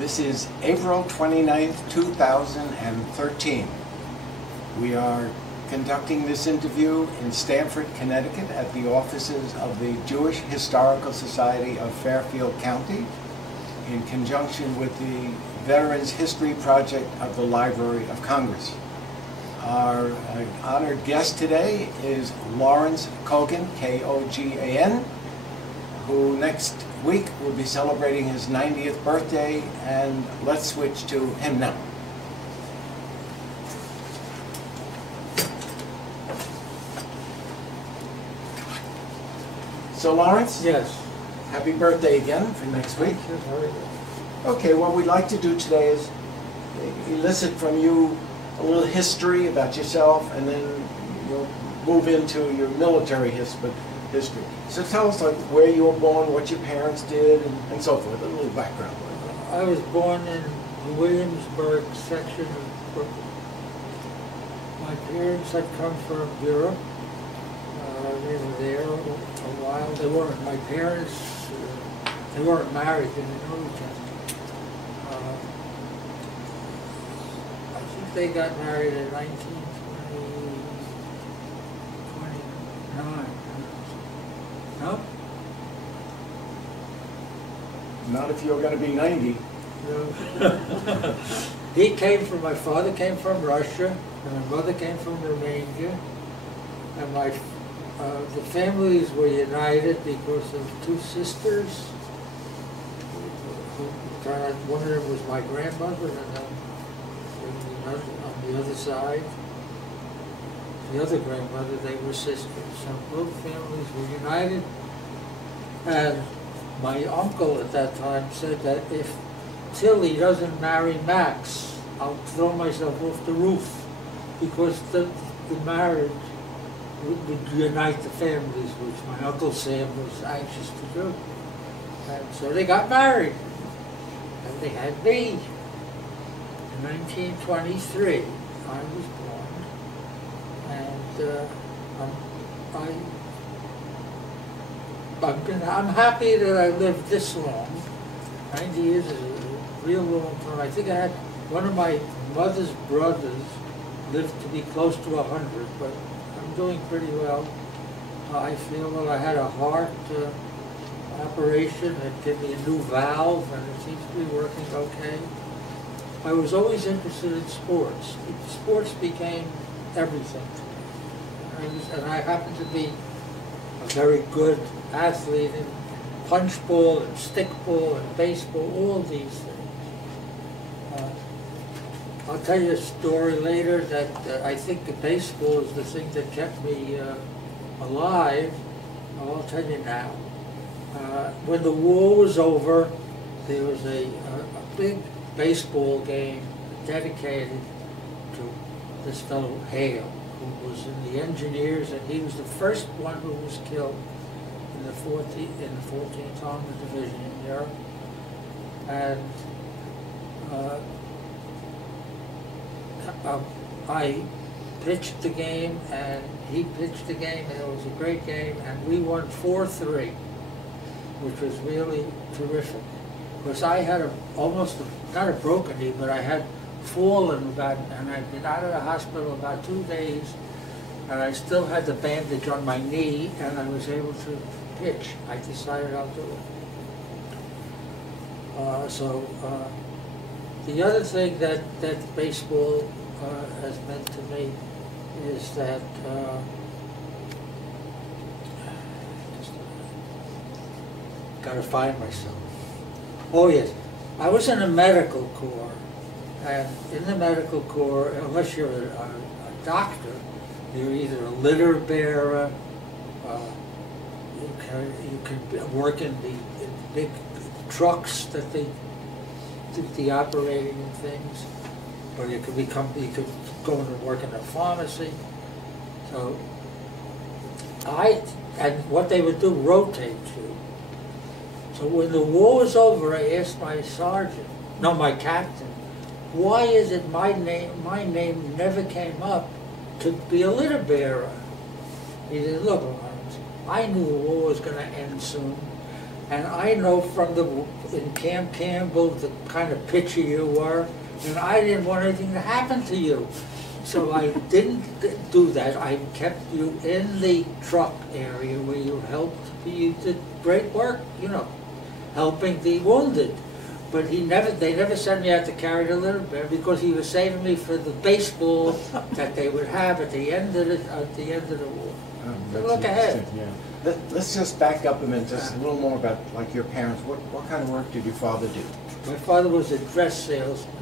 This is April 29th, 2013. We are conducting this interview in Stamford, Connecticut at the offices of the Jewish Historical Society of Fairfield County in conjunction with the Veterans History Project of the Library of Congress. Our honored guest today is Lawrence Kogan, K-O-G-A-N, who next week will be celebrating his 90th birthday, and let's switch to him now. So Lawrence? Yes. Happy birthday again for next week. Okay, what we'd like to do today is elicit from you a little history about yourself, and then you'll move into your military history. So tell us like where you were born, what your parents did, and so forth, a little background. I was born in the Williamsburg section of Brooklyn. My parents had come from Europe. They were there a while. They weren't, my parents, they weren't married, they didn't know each other. I think they got married in 1929. No? Not if you're going to be 90. No. My father came from Russia, and my mother came from Romania, and the families were united because of two sisters. One of them was my grandmother, and then on the other side, the other grandmother, they were sisters. So both families were united. And my uncle at that time said that if Tilly doesn't marry Max, I'll throw myself off the roof, because the marriage would unite the families, which my Uncle Sam was anxious to do. And so they got married. And they had me. In 1923, I was born. And I'm happy that I lived this long. 90 years is a real long time. I think I had one of my mother's brothers lived to be close to 100, but I'm doing pretty well. I feel that I had a heart operation that gave me a new valve, and it seems to be working okay. I was always interested in sports. Sports became everything to me. And I happened to be a very good athlete in punchball and stickball and baseball, all these things. I'll tell you a story later that I think the baseball is the thing that kept me alive. I'll tell you now. When the war was over, there was a big baseball game dedicated to this fellow Hale, who was in the engineers, and he was the first one who was killed in the 14th Armored Division in Europe. And I pitched the game, and he pitched the game, and it was a great game, and we won 4-3, which was really terrific. Because I had not a broken knee, but I had fallen and I'd been out of the hospital about 2 days, and I still had the bandage on my knee, and I was able to pitch. I decided I'll do it. The other thing that baseball has meant to me is that gotta find myself. Oh yes, I was in the medical corps, and in the medical corps, unless you're a doctor, you're either a litter bearer, you can work in the big trucks that they do the operating and things, or you could go and work in a pharmacy. So and what they would do, rotate you. So when the war was over, I asked my captain, why is it my name never came up to be a litter bearer? He said, look, Lawrence, I knew the war was going to end soon, And I know from the in Camp Campbell, the kind of pitcher you were, and I didn't want anything to happen to you. So I didn't do that. I kept you in the truck area where you helped. You did great work, you know, helping the wounded. But they never sent me out to carry the litter bear because he was saving me for the baseball that they would have at the end of the war. So look ahead. Yeah. Let's just back up a minute, just a little more about like your parents. What kind of work did your father do? My father was a dress salesman.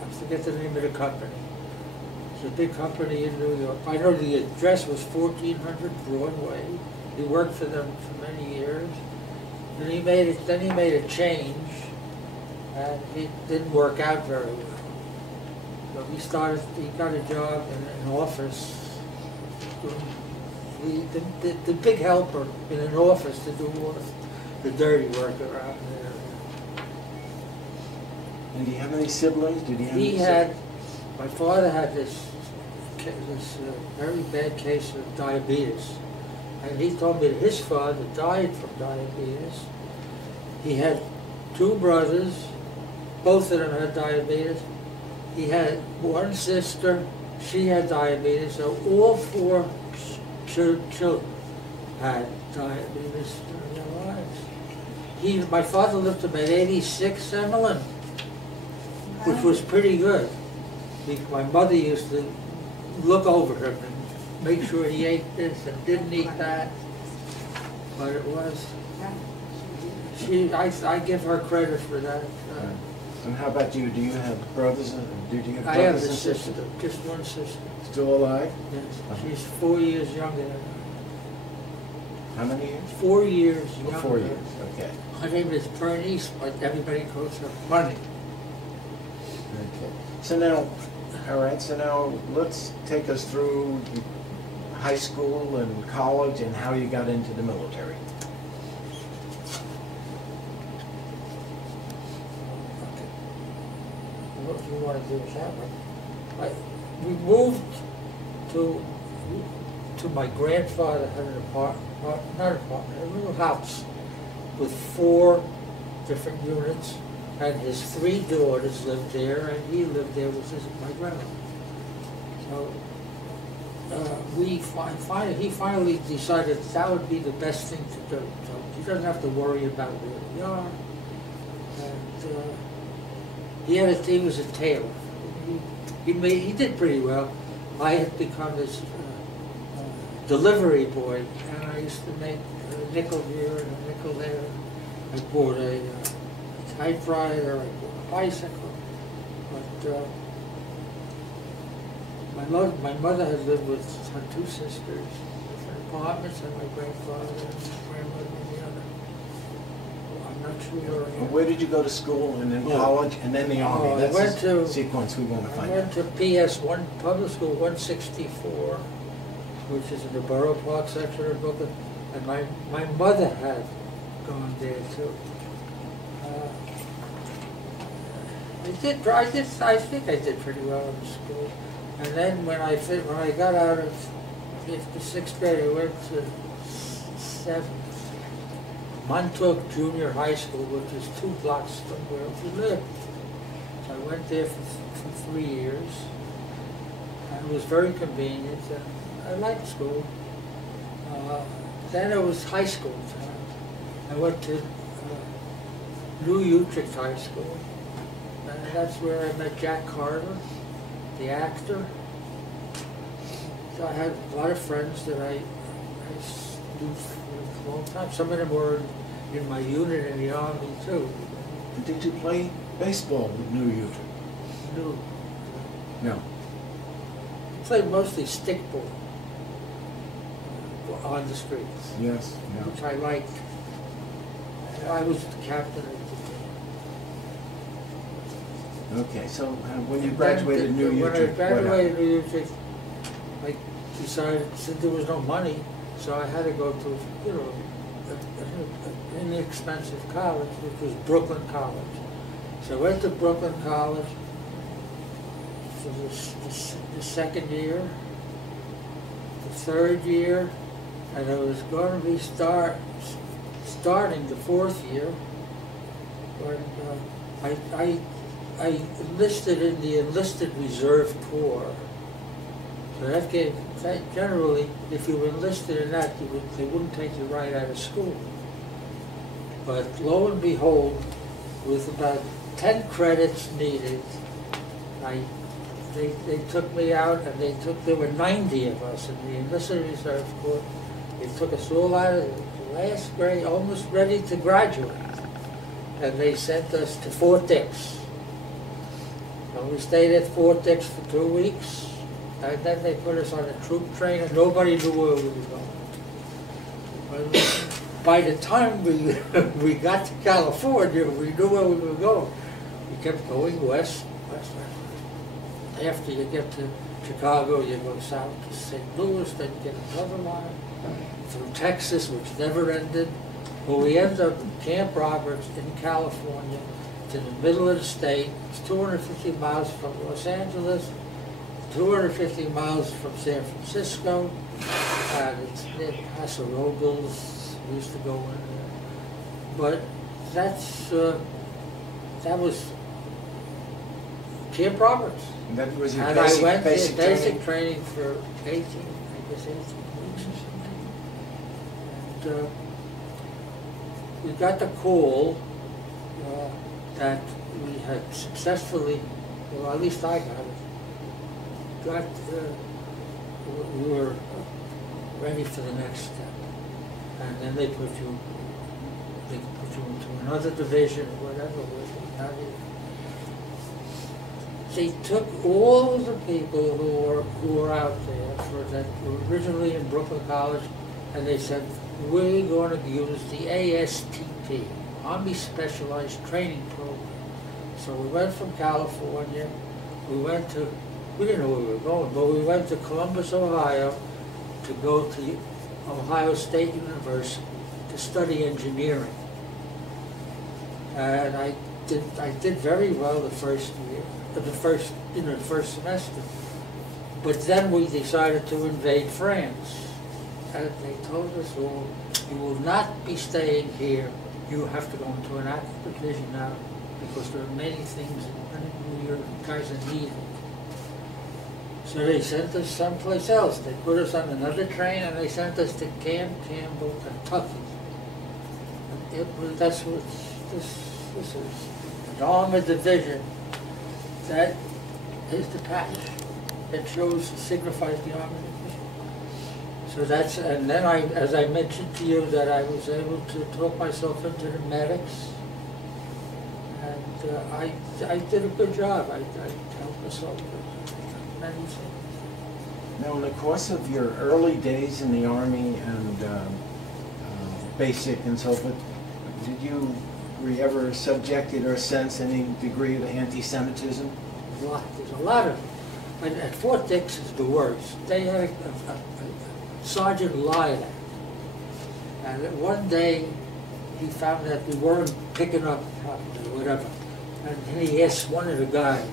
I forget the name of the company. It's a big company in New York. I know the address was 1400 Broadway. He worked for them for many years. And then he made a change, and it didn't work out very well. So he got a job in an office, the big helper in an office to do all the dirty work around there. And do you have any siblings? Did he have My father had this very bad case of diabetes. And he told me that his father died from diabetes. He had two brothers, both of them had diabetes. He had one sister, she had diabetes, so all four children had diabetes during their lives. My father lived to about 86, Emmeline, which was pretty good. My mother used to look over him and make sure he ate this and didn't eat that. But it was, I give her credit for that. And how about you? Do you have brothers? I have a sister, just one sister. Still alive? Yes. She's 4 years younger than me. How many years? 4 years younger. 4 years, okay. Her name is Bernice, but everybody calls her Bunny. Okay. So now, all right, so now let's take us through high school and college and how you got into the military. What do you want to do with that one? We moved to my grandfather had an a little house with 4 different units, and his 3 daughters lived there, and he lived there with my grandmother. So he finally decided that would be the best thing to do. So he doesn't have to worry about where we are. And he was a tailor. He did pretty well. I had become this delivery boy, and I used to make a nickel here and a nickel there. I bought a typewriter, I bought a bicycle. But my mother had lived with her 2 sisters, different apartments, and my grandfather and my grandmother in the other. I'm not sure. Where did you go to school, and then college, and then the Army? That's the sequence we want to find out. I went to PS1 Public School 164, which is in the Borough Park section of Brooklyn, and my mother had gone there too. I think I did pretty well in school. And then when I got out of the 6th grade, I went to 7th. Montauk Junior High School, which is 2 blocks from where we lived. So I went there for 3 years. And it was very convenient, and I liked school. Then it was high school time. I went to New Utrecht High School. And that's where I met Jack Carter, the actor. So I had a lot of friends that I knew for a long time. Some of them were in my unit in the Army too. Did you play baseball with New Utrecht? No. I played mostly stickball on the streets. Yes. Yeah. Which I liked. I was the captain of the team. Okay, so when you graduated New Utrecht, when I graduated New Utrecht, I decided, since there was no money, so I had to go to, an inexpensive college, which was Brooklyn College. So I went to Brooklyn College for the 2nd year, the 3rd year, and I was going to be starting the 4th year, I enlisted in the enlisted reserve corps. So that gave, generally, if you were enlisted in that, they wouldn't take you right out of school. But lo and behold, with about 10 credits needed, they took me out, and there were 90 of us in the enlisted reserve corps. They took us all out of the last grade, almost ready to graduate. And they sent us to Fort Dix. And we stayed at Fort Dix for 2 weeks. And then they put us on a troop train, and nobody knew where we were going. But by the time we got to California, we knew where we were going. We kept going west. After you get to Chicago, you go south to St. Louis, then you get another line through Texas, which never ended. Well, we ended up in Camp Roberts in California. It's in the middle of the state. It's 250 miles from Los Angeles, 250 miles from San Francisco, and it's near Paso Robles. We used to go in there. But that was Camp Roberts. And that was your and basic, I went basic to basic training? for 18 weeks or something. And we got the call that we had successfully, well, at least I got it, we were ready for the next step. And then they put you into another division or whatever. They took all the people who were out there that were originally in Brooklyn College, and they said, we're going to use the ASTP, Army Specialized Training Program. So we went from California, we didn't know where we were going, but we went to Columbus, Ohio, to go to Ohio State University to study engineering. And I did very well the first year, the first semester. But then we decided to invade France. And they told us, well, you will not be staying here. You have to go into an active division now, because there are many things that you guys are needed. So they sent us someplace else. They put us on another train, and they sent us to Camp Campbell, Kentucky. That's what this is. An armored division. That is the patch that signifies the armored division. So that's, and then as I mentioned to you, that I was able to talk myself into the medics, and I did a good job. I helped myself with many things. Now, in the course of your early days in the Army and basic and so forth, were you ever subjected or sense any degree of anti-Semitism? A lot. There's a lot of it. But at Fort Dix is the worst. They had a sergeant lied at. And one day he found that we weren't picking up properly, or whatever. And he asked one of the guys,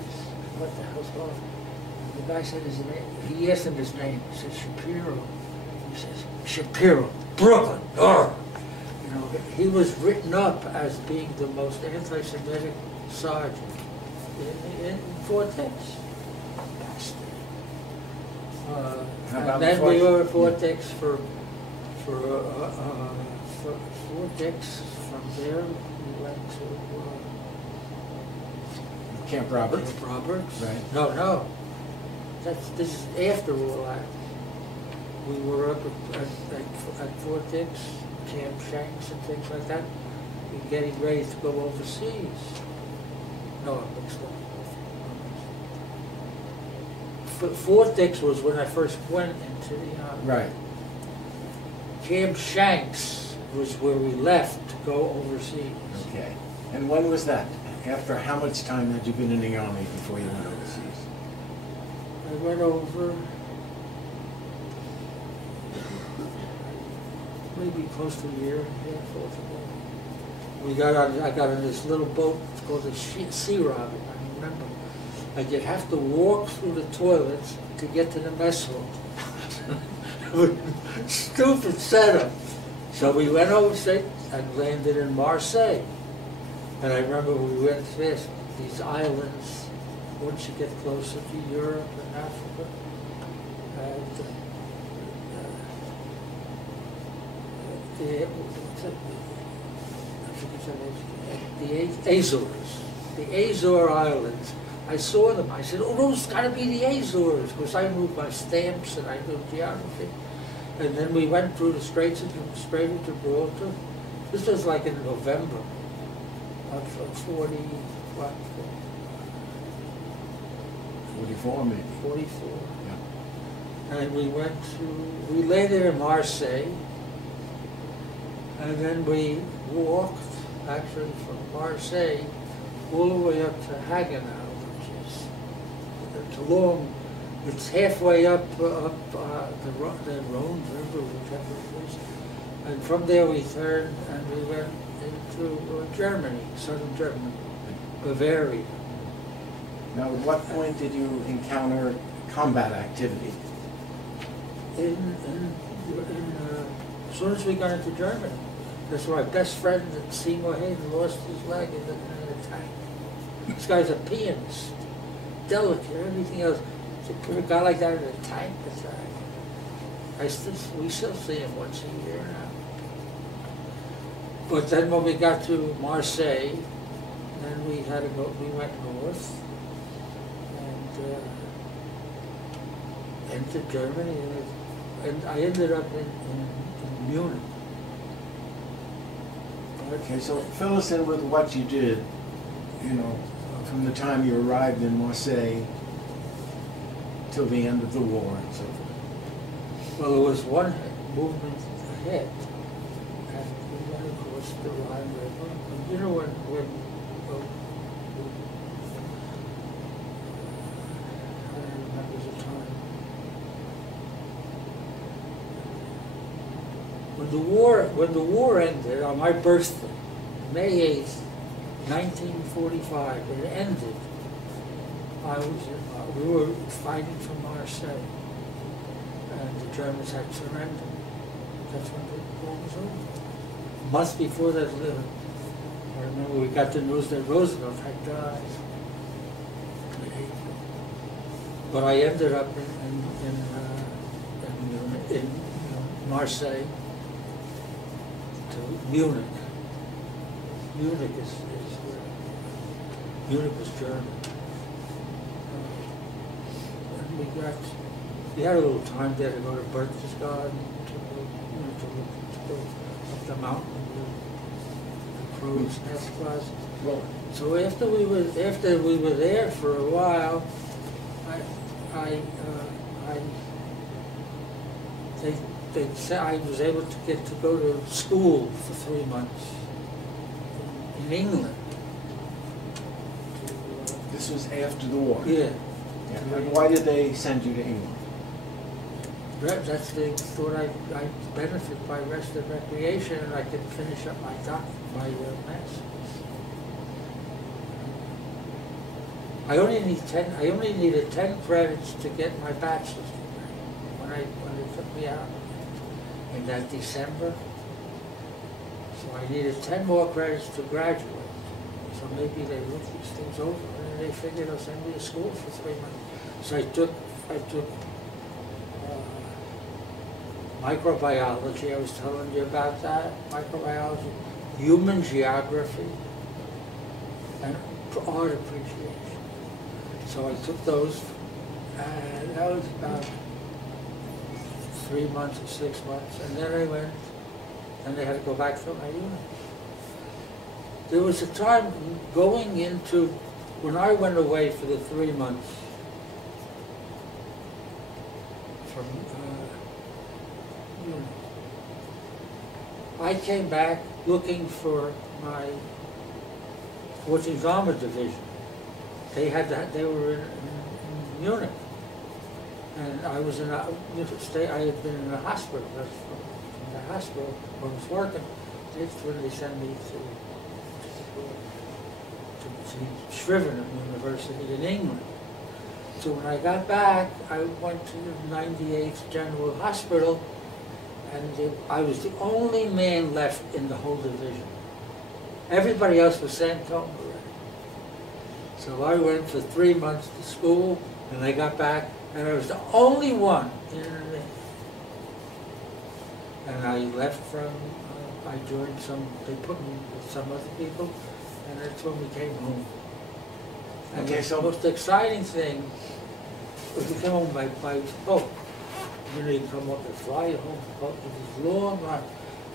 what the hell's going on? And the guy said his name. He asked him his name. He said, Shapiro. He says, Shapiro, Brooklyn. Arr. You know, he was written up as being the most anti-Semitic sergeant in Fort Dix. And then we were at Fort Dix for Fort Dix. From there, we went to Camp Roberts. Camp Roberts. Right. No. This is after all that. We were up at Fort Dix, Camp Shanks and things like that. We were getting ready to go overseas. No, I'm mixed up. Fort Dix was when I first went into the Army. Right. Camp Shanks was where we left to go overseas. Okay. And when was that? After how much time had you been in the Army before you went overseas? I went over maybe close to a year and a half altogether. I got on this little boat. It's called the Sea Robin. I remember. And you'd have to walk through the toilets to get to the mess hall. Stupid setup. So we went overseas and landed in Marseille. And I remember we went past these islands once you get closer to Europe and Africa. And the Azores, the Azore Islands. I saw them. I said, "Oh, those got to be the Azores," because I moved my stamps and I knew geography. And then we went through the Strait of Gibraltar. This was like in November of 40, what? 44 maybe. 44. Yeah. And we lay there in Marseille, and then we walked, actually from Marseille, all the way up to Haguenau, which is, it's halfway up the Rhone River, whichever it is. And from there we turned and we went into Germany, southern Germany, Bavaria. Now, at what point did you encounter combat activity? As soon as we got into Germany. That's my best friend at Seymour Hayden lost his leg in an attack. This guy's a pianist, delicate, everything else. To put a guy like that in a tank attack. We still see him once a year now. But then when we got to Marseille, then we had to go. We went north and entered Germany, and I ended up in Munich. Okay, so fill us in with what you did, from the time you arrived in Marseille till the end of the war and so forth. Well, there was one movement ahead, and we went across the Rhine River. And you know when I don't remember the time. When the war ended on my birthday, May 8th, 1945, it ended. We were fighting for Marseille, and the Germans had surrendered. That's when the war was over. A month before that, I remember we got the news that Roosevelt had died in April. But I ended up in Marseille to Munich. Munich was German. We had a little time there to go to Berchtesgaden, to go up the mountain, the crow's nest was. So after we were there for a while, they said I was able to go to school for 3 months in England. This was after the war? Yeah. And why did they send you to England? They thought I'd benefit by rest and recreation, and I could finish up my master's. I only needed 10 credits to get my bachelor's degree when they took me out in that December. So I needed 10 more credits to graduate. So maybe they looked these things over, and they figured I'll send me to school for 3 months. So I took microbiology. I was telling you about that. Microbiology, human geography, and art appreciation. So I took those, and that was about 3 months or 6 months, and then I went, and they had to go back for my unit. There was a time going into, when I went away for the 3 months from unit, I came back looking for my 14th Armored Division. They were in Munich, and I was I had been in a hospital. From the hospital where I was working, that's when they sent me to Scrivener University in England. So when I got back, I went to the 98th General Hospital, and I was the only man left in the whole division. Everybody else was sent home already. So I went for 3 months to school, and I got back, and I was the only one in the Navy. And I left from, I joined some, they put me with some other people, and that's when we came home. And Okay, the most exciting thing was to come home by boat. You know, you come up and fly home, boat with this long run.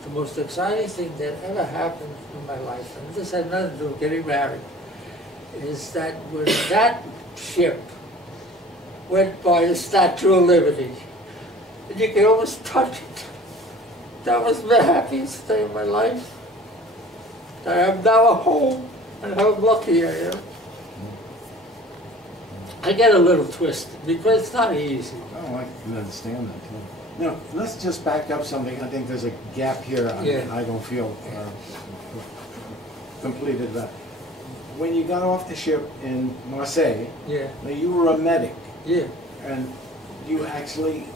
The most exciting thing that ever happened in my life, and this had nothing to do with getting married, is that when that ship went by the Statue of Liberty, and you could almost touch it. That was the happiest day of my life. I am now home, and how lucky I am. I get a little twisted because it's not easy. Oh, I can understand that too. Now, let's just back up something. I think there's a gap here. I don't feel completed that. When you got off the ship in Marseille, now you were a medic. Yeah. And you actually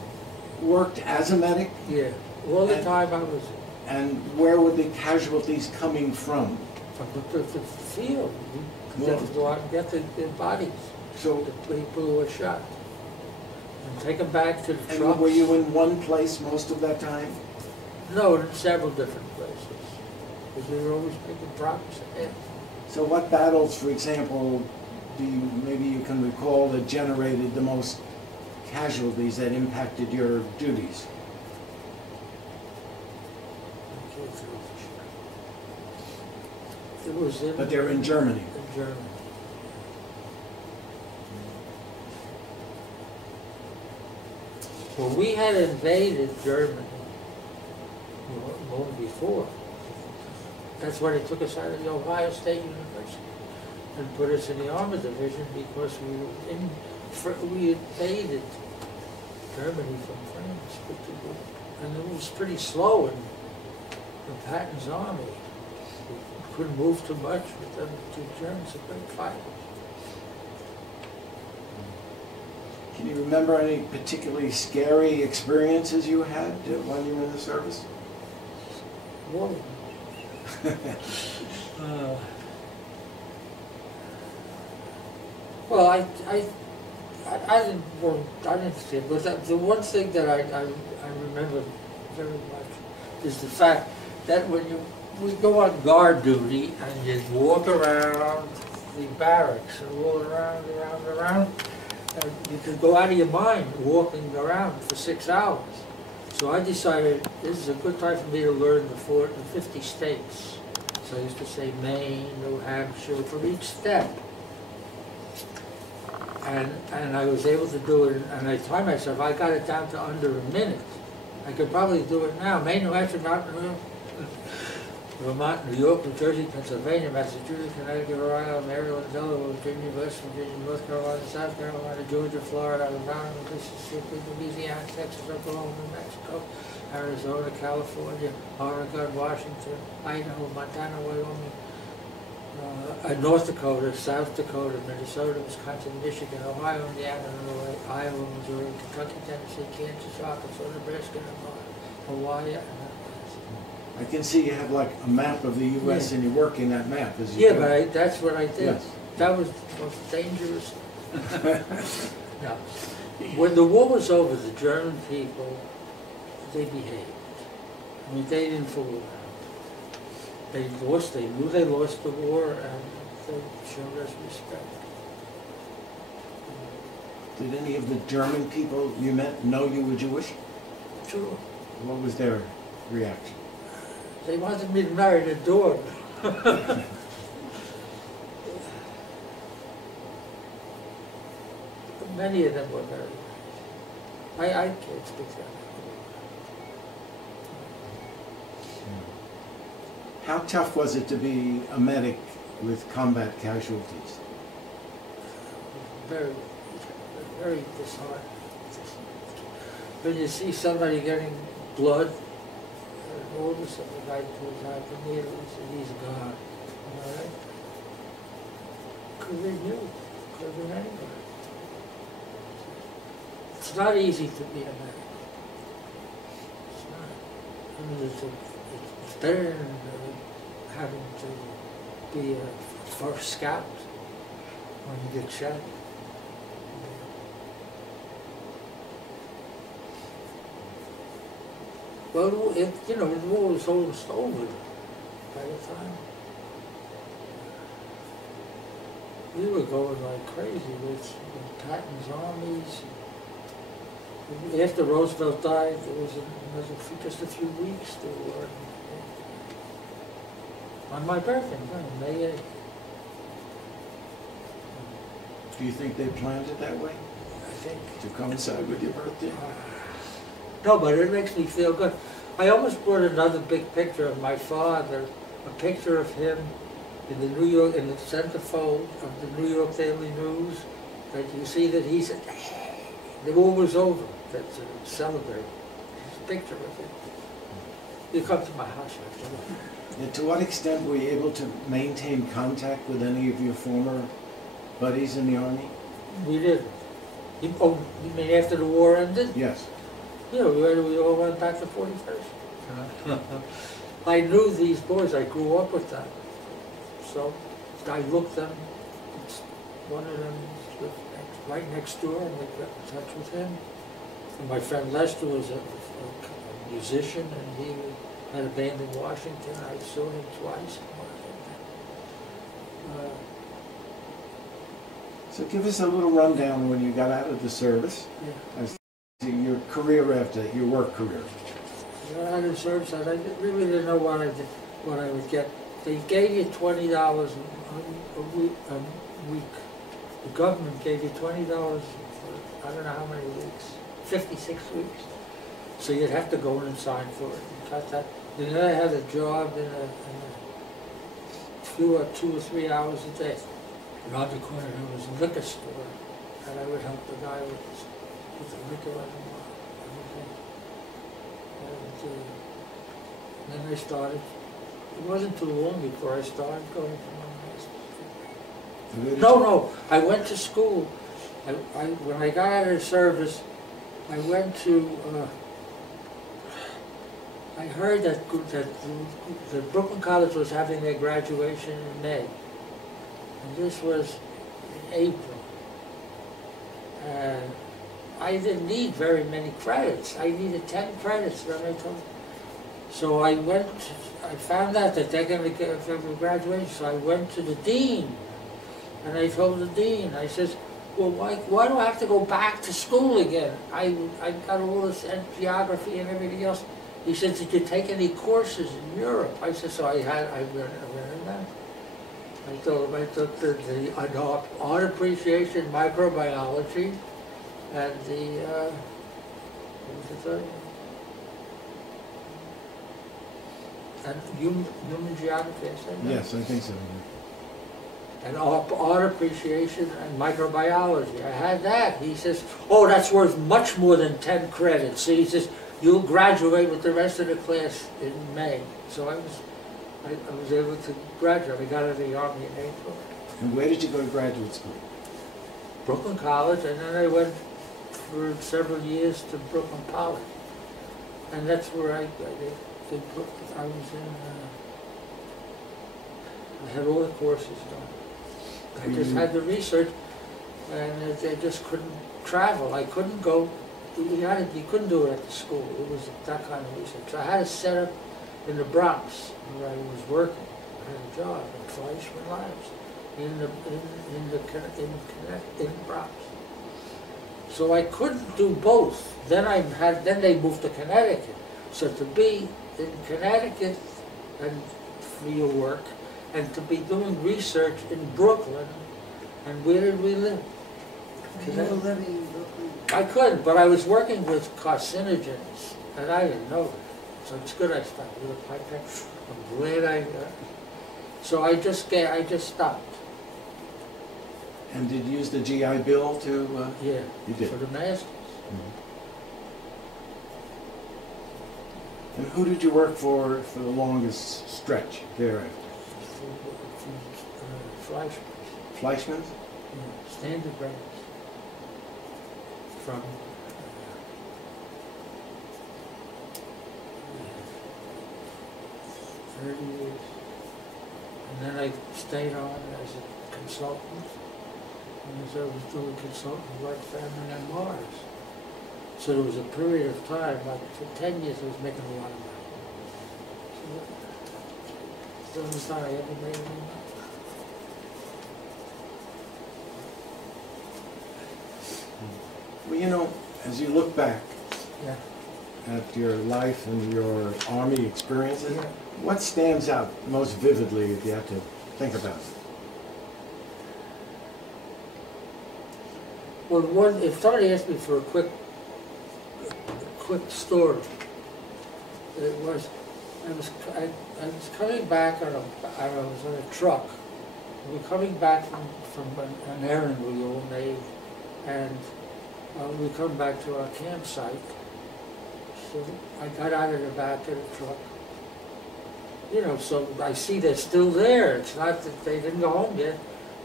worked as a medic? Yeah. All the time I was. And where were the casualties coming from? From the field. We had to go out and get the bodies. So the people who were shot. And take them back to the trucks. And were you in one place most of that time? No, in several different places. Because we were always making progress ahead. So what battles, for example, maybe you can recall that generated the most casualties that impacted your duties? It was but they're in Germany. In Germany. Well, we had invaded Germany long before. That's why they took us out of the Ohio State University and put us in the Armor Division because we invaded Germany from France. And it was pretty slow in Patton's army. We couldn't move too much with them. The Germans are great fighters. Can you remember any particularly scary experiences you had when you were in the service? Whoa. Well, I didn't see it, but the one thing that I remember very much is the fact that when we go on guard duty and you walk around the barracks and walk around, you can go out of your mind walking around for 6 hours. So I decided this is a good time for me to learn the 50 states. So I used to say Maine, New Hampshire for each step. And I was able to do it, and I timed myself, I got it down to under a minute. I could probably do it now. Maine, New Hampshire, Vermont, New York, New Jersey, Pennsylvania, Massachusetts, Connecticut, Rhode Island, Maryland, Delaware, Virginia, West Virginia, North Carolina, South Carolina, Georgia, Florida, Alabama, Mississippi, Louisiana, Texas, Oklahoma, New Mexico, Arizona, California, Oregon, Washington, Idaho, Montana, Wyoming, North Dakota, South Dakota, Minnesota, Wisconsin, Michigan, Ohio, Indiana, Illinois, Iowa, Missouri, Kentucky, Tennessee, Kansas, Arkansas, Nebraska, Hawaii, and I can see you have like a map of the U.S. and you're working that map as you yeah, go. but that's what I did. Yes. That was the most dangerous. No. When the war was over, the German people, they behaved. I mean, they didn't fool around. They knew they lost the war, and they showed us respect. Did any of the German people you met know you were Jewish? Sure. What was their reaction? They wanted me to marry their daughter. Many of them were very nice. I can't speak to them. How tough was it to be a medic with combat casualties? Very, very disheartening. When you see somebody getting blood, and all of a sudden the guy pulls out the needle and says, he's gone. All right? Could have been you. Could have been anybody. It's not easy to be a medic. It's not. I mean, it's better than having to be a first scout when you get shot. Well, the war was almost over by the time. We were going like crazy with Patton's armies. After Roosevelt died, there was just a few weeks to war. On my birthday, May 8th. Do you think they planned it that way? I think. To coincide with your birthday? No, but it makes me feel good. I almost brought another big picture of my father, a picture of him in the centerfold of the New York Daily News, that you see that he's, the war was over, that's celebrated. There's a picture of him. You come to my house after that. And to what extent were you able to maintain contact with any of your former buddies in the Army? We did. You mean after the war ended? Yes. Yeah, we all went back to 41st. I knew these boys, I grew up with them. So I looked them, one of them lived right next door, and we got in touch with him. And my friend Lester was a musician, and he had a band in Washington. I saw him twice in Washington. So give us a little rundown when you got out of the service. Yeah. As to your career after your work career. I got out of the service, I really didn't know what I would get. They gave you $20 a week. The government gave you $20 for I don't know how many weeks, 56 weeks. So you'd have to go in and sign for it. You got that. And then I had a job in a 2 or 3 hours a day. Around the corner there was a liquor store, and I would help the guy with the liquor and everything. And then I started. It wasn't too long before I started going to my No, I went to school. When I got out of the service, I went to, I heard that Brooklyn College was having their graduation in May. And this was in April. And I didn't need very many credits. I needed 10 credits, then I told. So I found out that they're going to get a graduation, so I went to the dean, and I told the dean, I says, well, why do I have to go back to school again? I got all this geography and everything else. He said, did you take any courses in Europe? I said, so I learned that. I told him I took the art appreciation, microbiology, and what was the third one? And human geography, I said that? Yes, I think so. And art appreciation and microbiology. I had that. He says, oh, that's worth much more than 10 credits. So he says, you'll graduate with the rest of the class in May. So I was able to graduate. I got out of the Army in April. And where did you go to graduate school? Brooklyn College, and then I went for several years to Brooklyn Poly. And that's where I was in, I had all the courses done. I just had the research, and they just couldn't travel. I couldn't go, you couldn't do it at the school. It was that kind of research. So I had to set up in the Bronx, where I was working. I had a job in Fleischman Labs, in the Bronx. So I couldn't do both. Then they moved to Connecticut. So to be in Connecticut and for your work, and to be doing research in Brooklyn, and where did we live? You were living in Brooklyn? I couldn't, but I was working with carcinogens, and I didn't know that. So it's good I stopped with a pipette. I'm glad so I just stopped. And did you use the GI Bill to? Yeah, you did. for the masters. Mm-hmm. And who did you work for the longest stretch thereafter? Fleischman's. Fleischman's? Yeah, Standard Brands. From 30 years. then I stayed on as a consultant. And as I was doing consultant work for Mars. So there was a period of time, like for 10 years, I was making a lot of money. So that was the only time I ever made any money. Well, you know, as you look back Yeah. at your life and your Army experiences, Yeah. what stands out most vividly if you have to think about it? Well, if somebody asked me for a quick story, it was I was coming back I was on a truck. We were coming back from an errand we all made, and we come back to our campsite. So I got out of the back of the truck. You know, so I see they're still there. It's not that they didn't go home yet.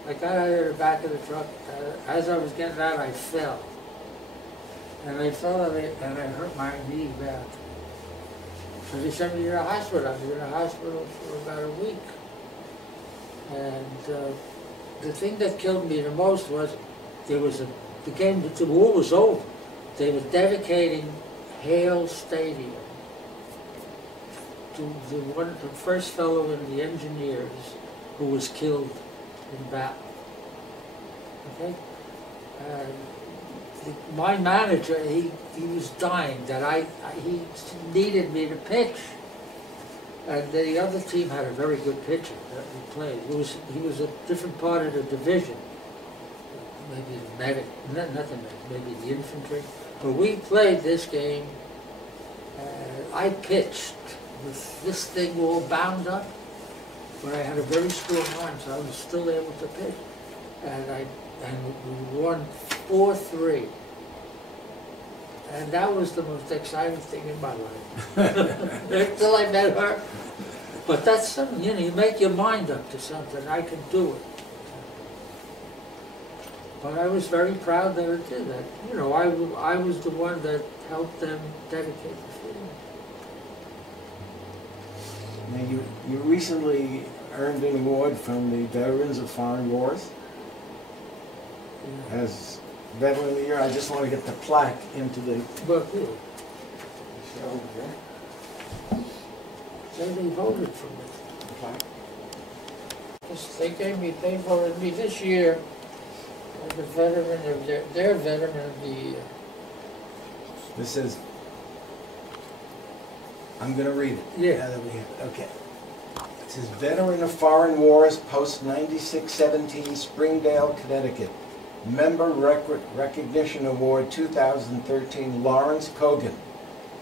I got out of the back of the truck. As I was getting out, I fell. And I fell and I hurt my knee bad. So they sent me to the hospital. I was in the hospital for about a week. And the thing that killed me the most was the war was over. They were dedicating Hale Stadium to the first fellow in the engineers who was killed in battle. Okay? My manager, he was dying, that he needed me to pitch. And the other team had a very good pitcher that we played. He was a different part of the division. Maybe the medic, not the medic, maybe the infantry. But we played this game, I pitched with this thing all bound up, but I had a very strong arm, so I was still able to pitch. And we won 4-3. And that was the most exciting thing in my life. Until I met her. But that's something, you know, you make your mind up to something, I can do it. But I was very proud that I did that. You know, I was the one that helped them dedicate the field. Now, you recently earned an award from the Veterans of Foreign Wars. Yeah. As Veteran of the Year, I just want to get the plaque into the But yeah, show here. they voted for me. The plaque. They voted me this year as the veteran of their veteran of the year. This says, I'm going to read it. Yeah. Now that we have it. Okay. It says, Veteran of Foreign Wars, Post 9617, Springdale, Connecticut. Member Recognition Award 2013, Lawrence Kogan.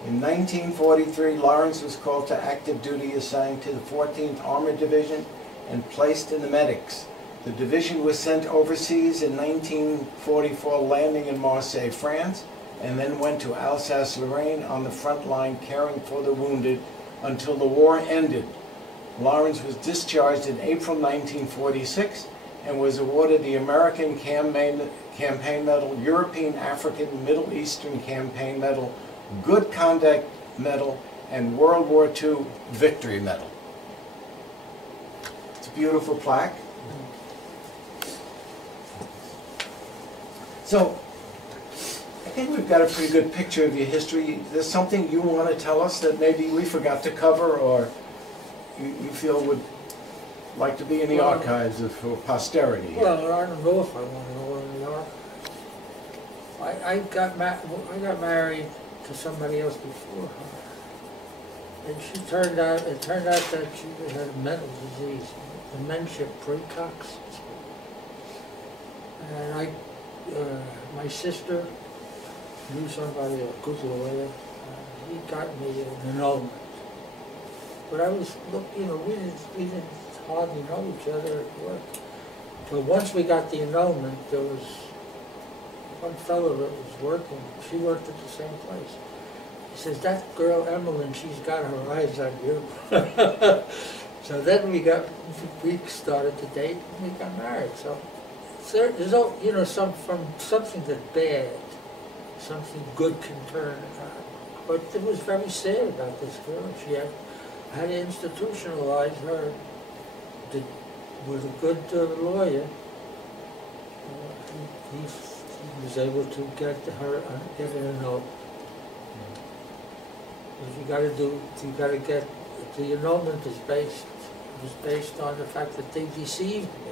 In 1943, Lawrence was called to active duty, assigned to the 14th Armored Division, and placed in the medics. The division was sent overseas in 1944, landing in Marseille, France, and then went to Alsace-Lorraine on the front line caring for the wounded until the war ended. Lawrence was discharged in April 1946 and was awarded the American Campaign Medal, European, African, Middle Eastern Campaign Medal, Good Conduct Medal, and World War II Victory Medal. It's a beautiful plaque. So, I think we've got a pretty good picture of your history. There's something you want to tell us that maybe we forgot to cover, or you feel would like to be in the archives for posterity? Well, I don't know if I want to go in the archives. I got married to somebody else before her, and it turned out that she had a mental disease, dementia precox. And my sister knew somebody, a good lawyer. He got me an annulment. But I was, you know, we didn't hardly know each other at work. But once we got the annulment, there was one fellow that was working. She worked at the same place. He says, "That girl Emmeline, she's got her eyes on you." So then we started to date and we got married. So there's, you know, from something that's bad, something good can turn out. But it was very sad about this girl. She had institutionalized her with a good lawyer, he was able to get her get an annulment. You gotta get the annulment was based on the fact that they deceived me.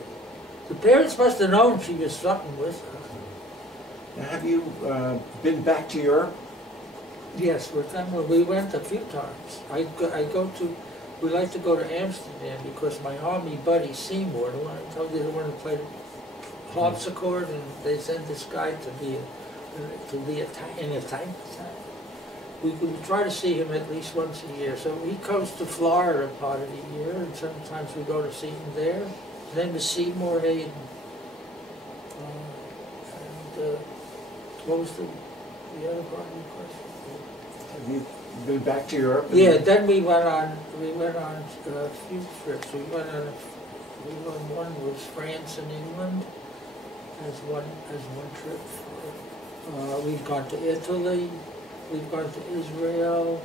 The parents must have known she was something with her. Now, have you been back to Europe? Yes, with them, we went a few times. We like to go to Amsterdam because my army buddy Seymour, the one I told you, the one who played harpsichord, and they sent this guy to be in a tank. We could try to see him at least once a year. So he comes to Florida part of the year, and sometimes we go to see him there. His name is Seymour Hayden. What was the other part of the question? Have you been back to Europe? Yeah, then we went on a few trips. One was France and England as one trip. We've gone to Italy. We've gone to Israel.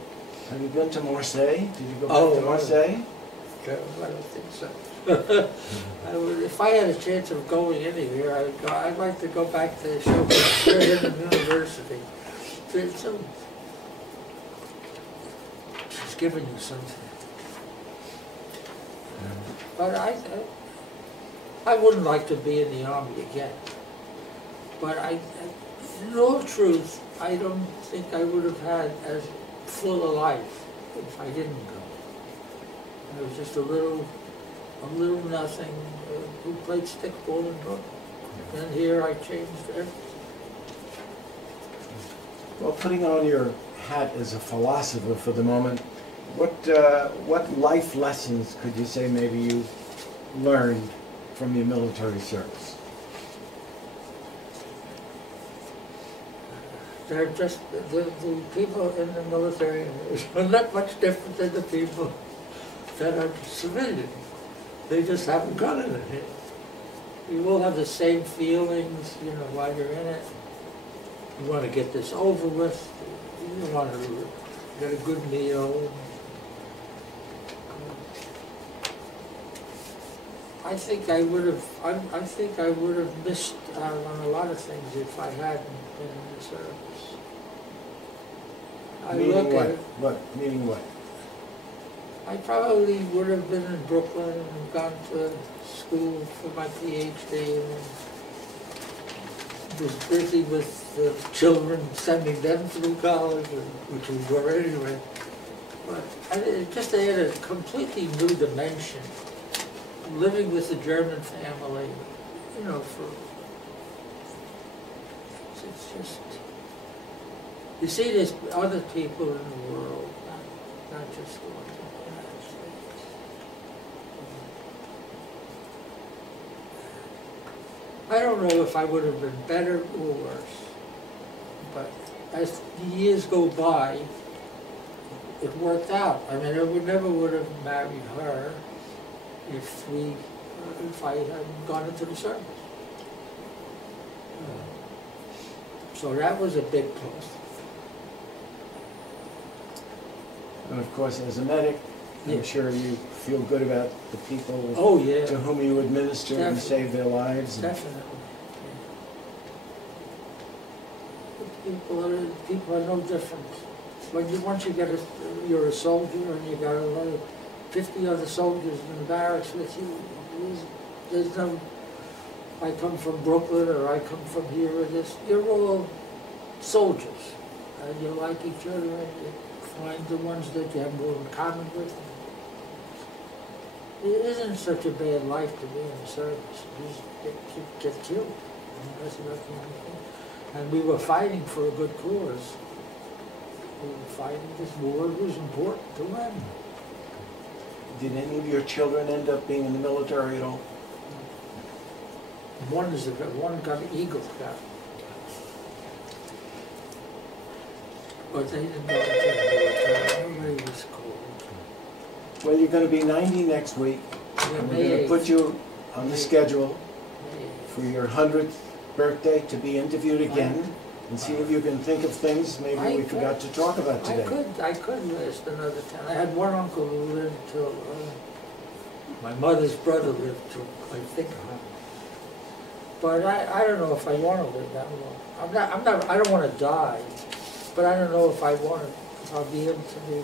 Have you been to Marseille? Did you go back to Marseille? I don't think so. If I had a chance of going anywhere, I'd like to go back to Sheridan University. So, she's giving you something. But I wouldn't like to be in the Army again. But in all truth, I don't think I would have had as full a life if I didn't go. I was just a little nothing who played stickball in Brooklyn. And here I changed everything. Well, putting on your hat as a philosopher for the moment, what life lessons could you say maybe you learned from your military service? They're just, the people in the military are not much different than the people that are civilian. They just haven't got it in it. You all have the same feelings, while you're in it. You want to get this over with. You want to get a good meal. I think I would have missed out on a lot of things if I hadn't been in the service. Meaning what? Meaning what? I probably would have been in Brooklyn and gone to school for my PhD and was busy with the children, sending them through college, which we were anyway. But it just added a completely new dimension. Living with the German family, it's just, you see there's other people in the world, not just the ones in the United States. I don't know if I would have been better or worse, but as the years go by, it worked out. I mean, I never would have married her if I hadn't gone into the service. So that was a big plus. And of course, as a medic, I'm sure you feel good about the people to whom you administer and save their lives. Definitely. People are no different. Once you get you're a soldier and you got another 50 other soldiers in the barracks with you, there's no, I come from Brooklyn or I come from here or this, you're all soldiers. And you like each other and you find the ones that you have more in common with. It isn't such a bad life to be in the service. You just get killed. That's about the only thing. And we were fighting for a good cause. We were fighting this war. It was important to win. Did any of your children end up being in the military at all? One got an Eagle Scout. But they didn't go into the military. Nobody was cold. Well, you're going to be 90 next week. And we're going to put you on the schedule for your 100th birthday to be interviewed again and see if you can think of things maybe we forgot to talk about today. I could list another 10. I had one uncle who lived till, my mother's brother lived till I think I have. But I don't know if I want to live that long. I don't want to die, but I don't know if I'll be able to be,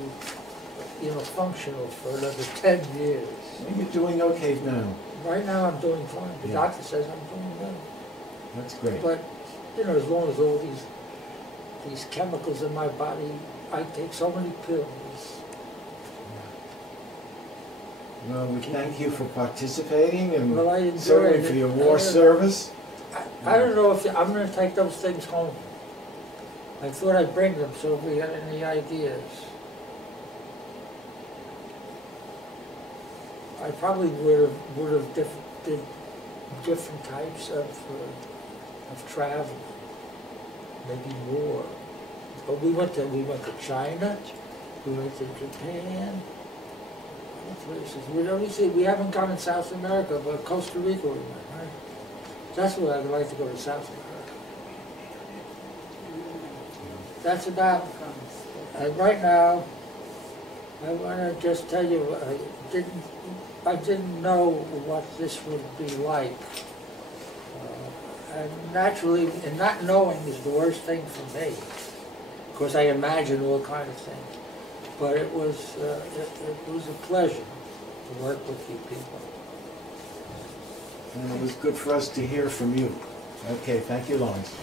functional for another 10 years. Well, you're doing okay now. Right now I'm doing fine. The Yeah. doctor says I'm doing good. That's great. But, as long as all these chemicals in my body, I take so many pills. Well, we thank you for participating and Well, I enjoyed certainly it. for your war service. I don't know if, I'm gonna take those things home. I thought I'd bring them, so if we got any ideas. I probably would have did different types of travel, maybe more. But we went to China, we went to Japan, other places. We haven't gone in South America, but Costa Rica we went, right? That's where I'd like to go, to South America. That's about, right now, I want to just tell you, I didn't know what this would be like. And naturally, and not knowing is the worst thing for me. Of course, I imagine all kinds of things. But it was a pleasure to work with you people. And it was good for us to hear from you. Okay, thank you, Lawrence.